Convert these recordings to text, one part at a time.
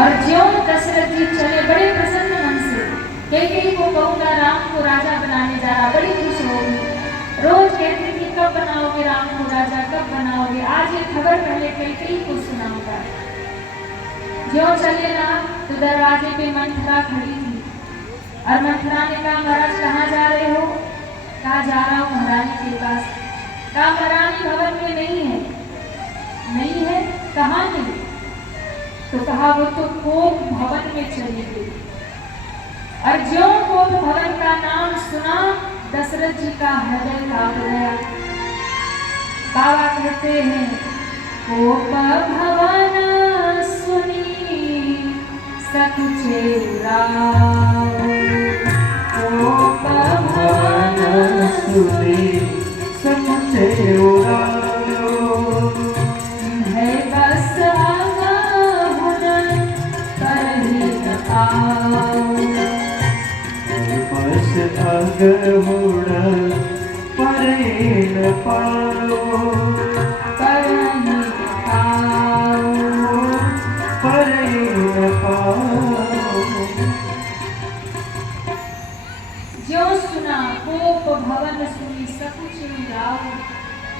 और ज्यों दशरथ जी चले बड़े प्रसन्न मन से, कैकेयी को कहूंगा राम को राजा बनाने जा रहा, बड़ी खुश होगी। रोज कहती थी कब बनाओगे राम को राजा, कब बनाओगे। आज ये खबर पहले कैकेयी को सुनाऊंगा। ज्यों चले ना तो दरवाजे पे मंथरा खड़ी थी और मंथरा ने कहा महाराज कहाँ जा रहे हो? कहा जा रहा हूँ महारानी के पास। कहा महारानी भवन में नहीं है। नहीं है? कहाँ नहीं? तो कहा वो तो कोप भवन में चली गई। और ज्यों कोप भवन का नाम सुना दशरथ जी का हृदय कांप गया। बाबा कहते हैं कोप भवन सुनी सकुचे उराव, कोप भवन सुनी सकुचे उराव, है बस आगहुन करहि न पाओ, बस आगहुन करहि न पाओ, करहि न पाओ, करहि न पाओ। ज्यों सुना कोप भवन सुनी सकुच उराव,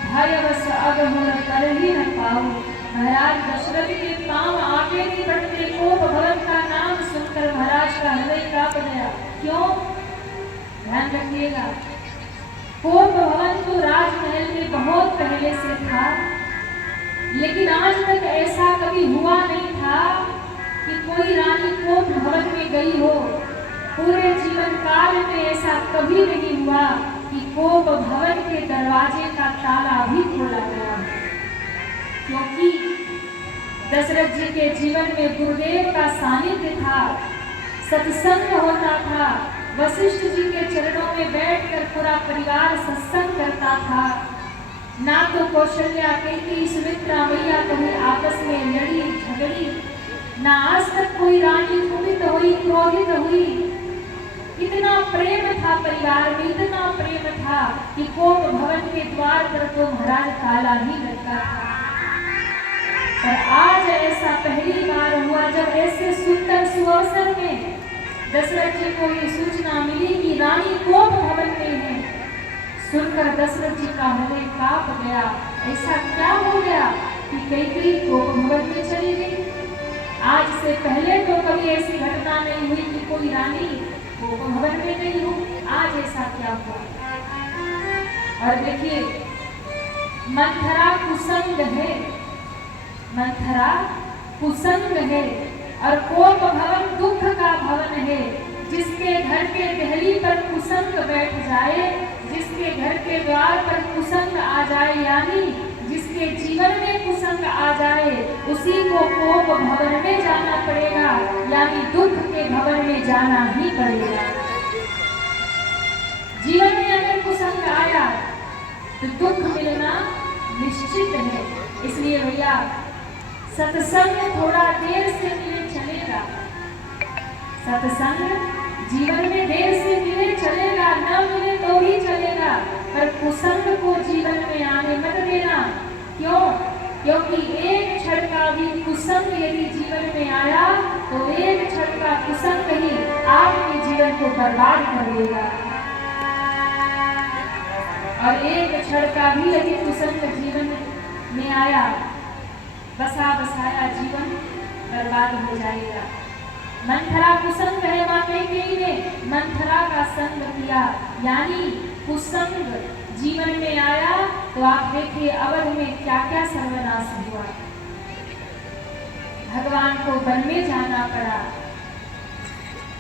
भयवश अगहुन करहि न पाओ। महाराज दशरथ के पांव आगे नहीं बढ़ते। कोप भवन का नाम सुनकर महाराज का हृदय कांप गया। क्यों? ध्यान रखिएगा, कोप भवन तो राजमहल में बहुत पहले से था, लेकिन आज तक ऐसा कभी हुआ नहीं था कि कोई रानी कोप भवन में गई हो। पूरे जीवन काल में ऐसा कभी नहीं हुआ कि कोप भवन के दरवाजे का ताला भी खोला गया। क्योंकि दशरथ जी के जीवन में गुरुदेव का सानिध्य था, सत्संग होता था। वशिष्ठ जी के चरणों में बैठकर पूरा परिवार सत्संग करता था। ना तो कौशल्या कैकेयी सुमित्रा मैया कभी आपस में लड़ी झगड़ी, ना आज तक कोई रानी कुपित हुई क्रोधित हुई। इतना प्रेम था परिवार में, इतना प्रेम था कि कोप भवन के द्वार पर तो महाराज ताला ही लगता था। पर आज ऐसा पहली बार हुआ जब ऐसे सुंदर सुअवसर में दशरथ जी को ये सूचना मिली कि रानी कोप भवन में है। सुनकर दशरथ जी का हृदय कांप गया। ऐसा क्या हो गया कि कैकेयी कोप भवन में चली गई? आज से पहले तो कभी ऐसी घटना नहीं हुई कि कोई रानी कोप भवन में गई हो। आज ऐसा क्या हुआ? और देखिए, मंथरा कुसंग है, मंथरा कुसंग है और कोप भवन दुख का भवन है। जिसके घर के दहली पर कुसंग बैठ जाए, जिसके घर के द्वार पर कुसंग आ जाए, यानी जिसके जीवन में कुसंग आ जाए, उसी को कोप भवन में जाना पड़ेगा, यानी दुख के भवन में जाना ही पड़ेगा। जीवन में अगर कुसंग आया तो दुख मिलना निश्चित है। इसलिए भैया सत्संग थोड़ा देर से मिले चलेगा, सत्संग जीवन में देर से मिले चलेगा, न मिले तो भी चलेगा, पर कुसंग को जीवन में आने मत देना। क्यों? क्योंकि एक क्षण का भी कुसंग यदि जीवन में आया तो एक क्षण का कुसंग ही आपके जीवन को बर्बाद कर देगा। और एक क्षण का भी यदि कुसंग जीवन में आया, बसा बसाया जीवन बर्बाद हो जाएगा। मंथरा कुसंग है, मां कैकेयी ने मंथरा का संग किया, यानी कुसंग जीवन में आया तो आप देखिए अवध में क्या क्या सर्वनाश हुआ। भगवान को वन में जाना पड़ा,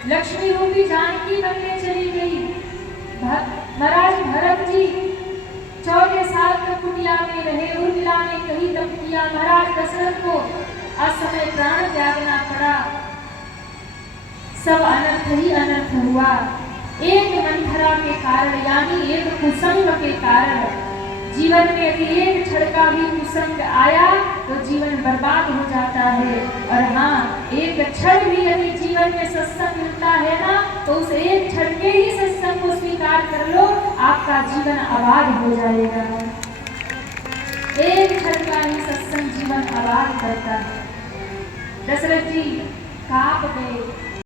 लक्ष्मी रूपी जानकी बनने चली गई। महाराज भरत जी 14 साल तक कुटिया में रहे, उर्मिला ने कहीं तप किया। महाराज दशरथ को असमय प्राण त्यागना पड़ा। सब अनर्थ ही अनर्थ हुआ। एक मंथरा के कारण, यानी एक कुसंग के कारण जीवन में यदि एक क्षण का भी कुसंग आया तो जीवन बर्बाद हो जाता है। और हाँ, एक क्षण भी यदि जीवन में सत्संग मिलता है ना, तो उस एक क्षण के ही सत्संग को स्वीकार कर लो, आपका जीवन आबाद हो जाएगा। एक क्षण का ही सत्संग जीवन आबाद करता है। दशरथ जी काप गए